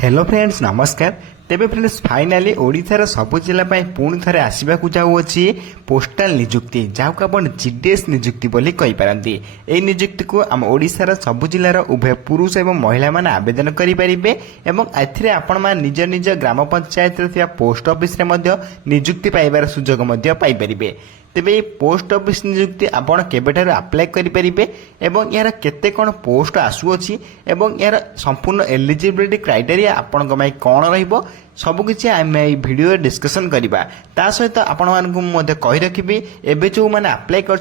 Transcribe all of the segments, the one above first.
Hello friends नमस्कार। तेबे friends finally ओडिशार सबु जिला पुणी थे आसवाक जाऊँगी पोस्टाल निजुक्ति जहाँ आप जीडीएस निजुक्ति बोली कहींपारती। यही निजुक्ति को आम ओडिशार सबु जिलार उभय पुरुष एवं महिला माने आवेदन करेंगे एवं आपण निज निज ग्राम पंचायत पोस्ट ऑफिस निजुक्ति पाइबार सुजोग पाइपर। तेबे ये पोस्ट ऑफिस निजुक्ति आपण केबेठार अप्लाई करेंगे एवं यार केते कौन पोस्ट आसुअछि एवं यार संपूर्ण एलिजिबिलिटी क्राइटेरिया आपण कौन रहिबो सबकिछि आम भिडियो डिस्कसन करवा। ता सहित आपण मानक कही रखी एवं जो मैंने अप्लाई कर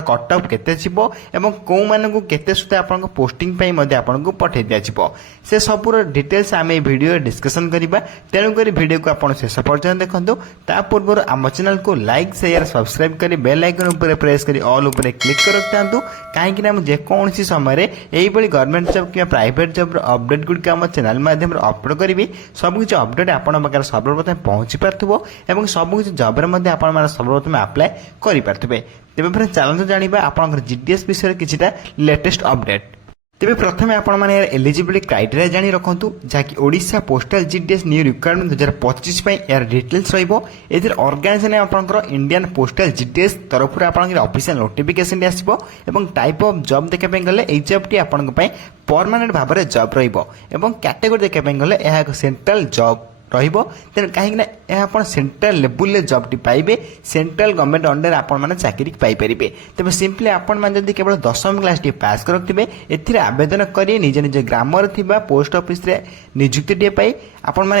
कट ऑफ केते छिबो एवं कौ मानक केते सुधा आपण पोस्टिंग पई आपण को पठै दिया छिबो से सबुर डिटेल्स आम भिडियो डिस्कसन करवा। तेणुक भिडियो को आपण शेष पर्यंत देखंतु। ता पूर्व आम चैनल को लाइक शेयर सब्सक्राइब करी बेल आइकन ऊपर प्रेस करी ऑल ऊपर क्लिक कर रखिथांतु कहीं जेकोसी समय यही गवर्नमेंट जॉब कि प्राइवेट जॉब अपडेट गुड आम चैनल माध्यम अपलोड करी सबकि अपडेट आपण पाखे सर्वप्रथम पहुंची पार्थ्व एवं सबकि जॉब आप सर्वप्रथम अप्लाई करेंगे। तेज फिर चलते जाना आप जीडीएस विषय किसी लेटेस्ट अपडेट। तेज प्रथम आपण एलिजिबिलिटी क्राइटेरिया जानी रखु जहाँकि Odisha postal GDS new requirement 2025 यार डिटेल्स ऑर्गेनाइजेशन आपंकर इंडियन पोस्टाल जीडीएस तरफ ऑफिशियल नोटिफिकेशन आसो और टाइप ऑफ जॉब देखापी गले ये जॉब टी आपण परमानेंट भाव में जॉब रही कैटेगोरी देखापी गले यह सेंट्रल जॉब तेणु कहीं सेंट्रल लेवल जॉब टी पाइबे सेंट्रल गवर्नमेंट अंडर आपण चाकरी पाइपर। तेज सिंपली आपण केवल 10वीं क्लास टी पास करते एथिरे आवेदन करी निज निज ग्राम पोस्ट ऑफिस निजुक्ति टे पाई आपण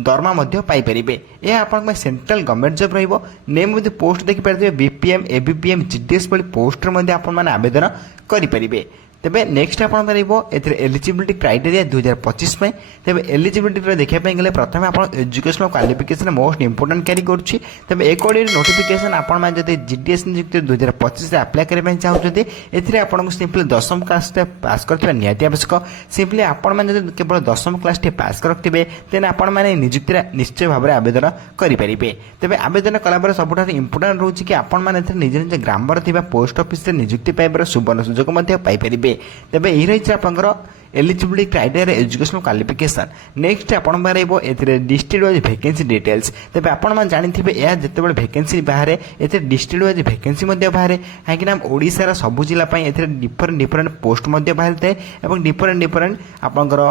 दरमा पाइपर। यह आप सेंट्रल गवर्नमेंट जॉब रहिबो। नेम ऑफ द पोस्ट देखिपारे बीपीएम एबीपीएम जीडीएस भली पोस्ट आपण आवेदन करेंगे। तेबे नेक्स्ट आपण एलिजिबिलिटी क्राइटेरिया 2025 में तेबे एलिजिबिलिटी देखापी गले प्रथम आप educational qualification most important carry करुच्ची। तेबे एक नोटिफिकेशन आपण जब जीडीएस नियुक्ति 2025 अप्लाई करने चाहते एथिरे आपको सिंपली 10वीं क्लास पास करथिबा निहाती आवश्यक। सिंपली आपण जब केवल 10वीं क्लास पास करथिबे तेन आपण माने नियुक्ति निश्चय भाव में आवेदन करेंगे। तेबे आवेदन कला सबुठार इंपोर्टेंट रोचे कि आपण माने निज निज ग्राम पोस्ट ऑफिस नियुक्ति पाइबार सुवर्ण सुजोग पाइपर। तेबे यही रही आपंकर eligibility criteria educational qualification. Next आपण a district wise vacancy details. तेबे आपण जानिथिबे यह जेतेबेले वैकेंसी बाहर एथे डिस्ट्रिक्ट वाइज वैकेंसी बाहर कहीं ओडिशार सबु जिला डिफरेंट डिफरेंट पोस्ट बाहर थाए और डिफरेंट डिफरेंट आपंकर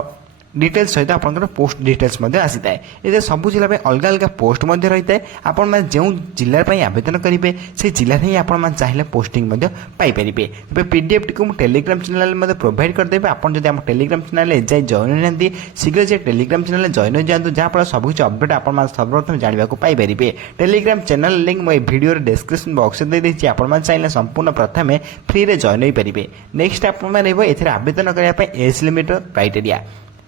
डिटेल्स सहित आप पोस्ट डिटेल्स आसी थाए। ये सबू जिला अलग अलग पोस्ट रही है। आपण जो जिले आवेदन करेंगे से जिले ही आप चाहिए पोस्टिंग पाइपर। तेज पीडीएफ टी टेलीग्राम चैनल प्रोवाइड करदेवे। आप जब टेलीग्राम चैनल जाए जॉइन होती शीघ्र से टेलीग्राम चैनल जॉइन हो जातु जहाँफल सबकि अपडेट आप सर्वप्रथम जानवा पाइपर। टेलीग्राम चैनल लिंक मैं भिडियो डिस्क्रिप्शन बॉक्स में देती आप चाहिए संपूर्ण प्रथम फ्री में जॉइन हो पारे। नेक्स्ट आप आवेदन करने एज लिमिट क्राइटेरिया।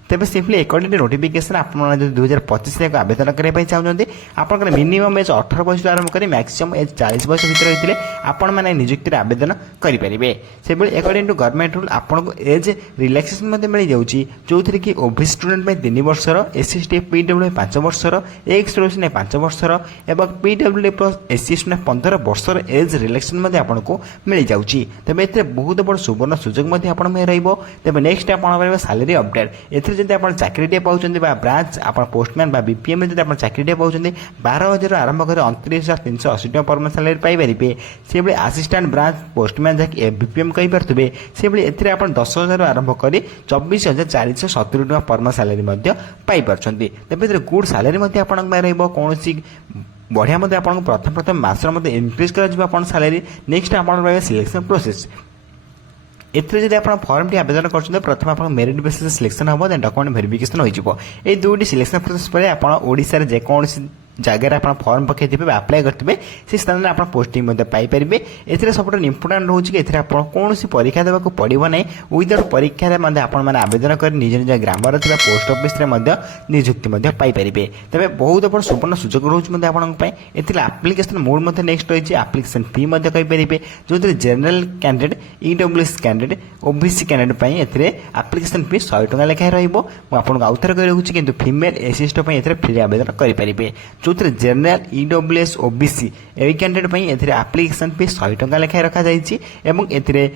तेज सिंपली अकॉर्डिंग टू नोटिफिकेशन आप 2025 आवेदन करने चाहते आप मिनिमम एज 18 वर्ष आरंभ कर मैक्सिमम एज 40 वर्ष भर होते आपण मैंने निजुक्ति आवेदन करेंगे। से अकॉर्डिंग टू गवर्नमेंट रूल आपको एज रिलैक्सेशन मिल जाऊँगी जो थी कि ओबीसी स्टूडेंट में 3 वर्षर एससी एसटी पीडब्ल्यू 5 वर्षर एक्स सर्विस 5 वर्षर और पीडब्ल्यू प्लस एससी एसटी 15 वर्षर एज रिलैक्सेशन आपको मिल जाऊँगी। तेज ए बहुत बड़ सुवर्ण सुजोग तेज नेक्स्ट आप सैलरी अपडेट। जब आप चाकरी पाँच ब्रांच आप पोस्टमैन बीपीएम जब आप चाकरी पाँच 12,000 आरंभ कर 29,380 टका परमानेंट सैलरी पाइपर। से भाई असिस्टेंट ब्रांच पोस्टमैन जहाँकि बीपीएम कहींपे से भाई ए आप 10,000 आरंभ कर 24,470 टका परमानेंट सैलरी पाइपर। तेज गुड सैलरी कौन बढ़िया आपको प्रथम प्रथम मसर इनक्रीज कर सैलरी। नेक्स्ट आप सिलेक्शन प्रोसेस एथरे जब आप फॉर्म टी आवेदन कर प्रथम आप मेरिट बेसिस सिलेक्शन हम देन डॉक्यूमेंट वेरिफिकेशन हो दुईटी सिलेक्शन प्रोसेस पर आप ओडिशा जेकोसी जगह आप फॉर्म पकड़े अप्लाई करते से स्थान में आप पोस्टिंग पाइपर। ए सब इंपोर्टाट रोचे कि कौन परीक्षा देवाक पड़ो ना विदाउट परीक्षा आप आवेदन कर निज निज ग्राम पोस्ट ऑफिस निजुक्ति पाइपर। तेज बहुत बड़ सुवर्ण सुजोग रोचे आप्लिकेशन मोड नेक्स्ट रही आप्लिकेशन फी कहींपर जो general candidate EWS candidate OBC candidate application fee 100 टका लेखाएं रहा। आउ थे कहूँ कि फीमेल एससी फ्री आवेदन करेंगे जो जनरल ईडब्ल्यूएस ओबीसी ए कैंडिडेट एथिरे एप्लिकेशन फी 100 टका लेखाएं रखा जाइछि एवं एथिरे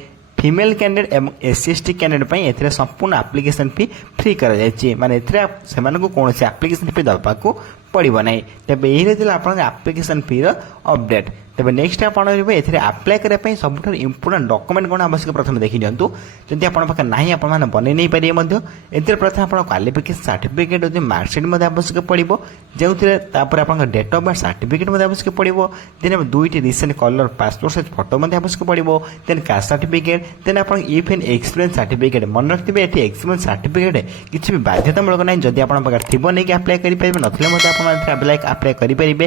फीमेल कैंडिडेट एवं एससी एसटी कैंडिडेट ପାଇଁ ଏଥିରେ ସମ୍ପୂର୍ଣ୍ଣ ଆପ୍ଲିକେସନ୍ ଫି ଫ୍ରି କରାଯାଇଛି ମାନେ ଏଥିରେ ସେମାନଙ୍କୁ କୌଣସି ଆପ୍ଲିକେସନ୍ ଫି ଦେବାକୁ ପଡ଼ିବ ନାହିଁ। ତେବେ ଏହି ଥିଲା ଆପଣଙ୍କ ଆପ୍ଲିକେସନ୍ ଫିର ଅପଡେଟ୍। ତେବେ ନେକ୍ସଟ ଆପଣ ଏଥିରେ ଆପ୍ଲାଏ କରିବା ପାଇଁ ସବୁଠାରୁ ଇମ୍ପୋର୍ଟାଣ୍ଟ ଡକୁମେଣ୍ଟ କ'ଣ ଆବଶ୍ୟକ ପ୍ରଥମେ ଦେଖି ନିଅନ୍ତୁ। ଯଦି ଆପଣଙ୍କ ପାଖରେ ନାହିଁ ଆପଣମାନେ ବନେଇ ନେଇପାରିବେ ମଧ୍ୟ। ଏଥିରେ ପ୍ରଥମେ ଆପଣ କ୍ୱାଲିଫିକେସନ୍ ସାର୍ଟିଫିକେଟ୍ ଯଦି ମାର୍କସିଟ୍ ମଧ୍ୟ ଆବଶ୍ୟକ ପଡ଼ିବ, ଯେଉଁଥିରେ ତାପରେ ଆପଣଙ୍କ ଡେଟ୍ ଅଫ୍ ବାର୍ଥ ସାର୍ଟିଫିକେଟ୍ ମଧ୍ୟ ଆବଶ୍ୟକ ପଡ଼ିବ। ଦେନ୍ 2ଟି recent colour passport size photo ମଧ୍ୟ ଆବଶ୍ୟକ ପଡ଼ିବ। ଦେନ୍ କାଷ୍ଟ ସାର୍ଟିଫିକେଟ୍, ଦେନ୍ ଆପଣ ଇଫ୍ ଏନ୍ ଏକ୍ସପିରିଏନ୍ସ ସାର୍ଟିଫିକେଟ୍। ମନେ ରଖିଥିବେ ଏଠି ଏକ୍ସପିରିଏନ୍ସ ସାର୍ଟିଫିକେଟ୍ କିଛି ବି ବାଧ୍ୟତାମୂଳକ ନାହିଁ। ଯଦି ଆପଣଙ୍କ ପାଖରେ ଥିବ ନେଇକି ଆପ୍ଲାଏ କରିପାରିବେ, ନଥିଲେ ମଧ୍ୟ ଆପଣ ଏଥିରେ ଆପ୍ଲାଏ କରିପାରିବେ।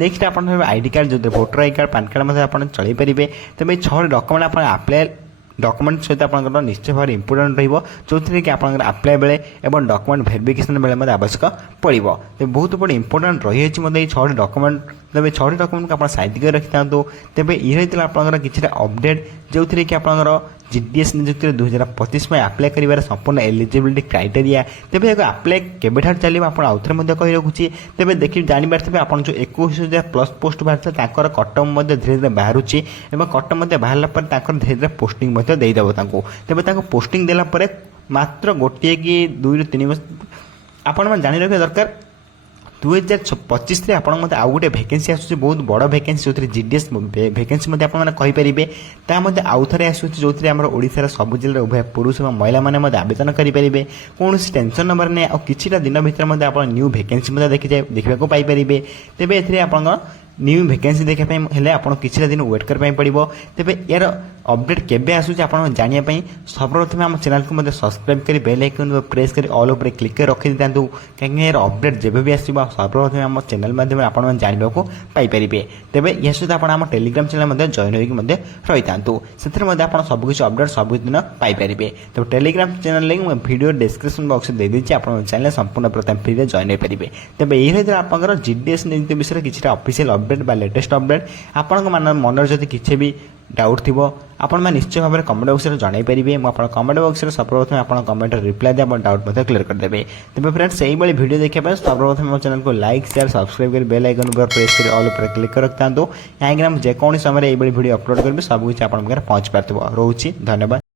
ନେକ୍ସଟ ଆପଣ ଆଇଡି କାର୍ଡ଼ ଯଦି voter I card PAN card ମଧ୍ୟ ଆପଣ ଚଳାଇ ପାରିବେ। ତେବେ ଏହି 6ଟି ଡକୁମେଣ୍ଟ ଆପଣ ଆପ୍ଲାଏ डॉक्यूमेंट सहित आपंकर निश्चय भाव इंपोर्टेंट रोथे कि आप आप्लाय बेले और डॉक्यूमेंट वेरिफिकेशन बेले आवश्यक पड़ो। तो बहुत बड़ी इंपोर्टेंट रही है 6टी डॉक्यूमेंट। तेज 6टी डॉक्यूमेंट को आप साइज कर रखि था। तेज ये आपंकर किसी अपडेट जो थी कि आपंकर जीडीएस नियुक्ति 2025 में आप्लाय कर संपूर्ण एलिजिबिलिटी क्राइटेरिया। तेज एक आप्लाय केबे चलो आप आउे कही रखुच्छी। तेज देखिए जापारे आप जो 21,000+ पोस्ट बाहर तर कटअप धीरे धीरे बाहर कटअप बाहर पर धीरे धीरे पोस्टिंग देदेव। तेज पोस्टिंग देलापर मात्र गोटे कि 2 ରୁ 3 वर्ष आपण जानी रखा दरकार। 2025 आप आउ गोटे भैकेंसी आसूँ बहुत बड़ भैकेंसी जो जीडीएस भैकेंसी आपरे ता आउ थे आसूँ जो आम ओडार सब जिले उभय पुरुष और महिला मैंने आवेदन करेंगे। कौन टेंशन नंबर नहीं आ कि दिन भर आप न्यू भैकेंसी देखा पाइपर। तेज ए आप न्यू भैकेंसी देखापी आप किसी दिन वेट करने पड़ो। तेज यार अपडेट केबे आसूँ आप जानापी सर्वप्रथम आम चैनल को सब्सक्राइब कर बेल आइकन प्रेस कर ऑल उपर क्लिक कर रखी था कहीं यार अपडेट जब भी आसो सर्वप्रथम आम चैनल माध्यम आप जानवा पाइपर। तेज यह सहित आप टेलीग्राम चैनल जॉइन होगी रही था से आप सबकि अपडेट सबुदिन पाइपर। तो टेलीग्राम चैनल लिंक मैं वीडियो डिस्क्रिप्शन बॉक्स दे देती आप चैनल संपूर्ण प्रथम फ्री जॉइन हो पारे। तेज ये आप जीडीएस नियुक्ति विषय किसी ऑफिशियल अपडेट बा लेटेस्ट अपडेट आपण मन जब किसी भी डाउट थी आपण निश्चय भाव में कमेंट बॉक्स में जनई पारे। मुझे कमेंट बॉक्स में सर्वप्रथम आप कमेंट रिप्लाई दे डाउट क्लियर करदेवे। तेज फ्रेंड्स यही वीडियो देखा सर्वप्रथम मो चैनल को लाइक शेयर सब्सक्राइब कर बेल आइकन पर प्रेस कर ऑल पर क्लिक कर रखता कहीं जेकोसी समय ये वीडियो अपलोड करेंगे सबकि आप पहुँच पार्थ। रोची धन्यवाद।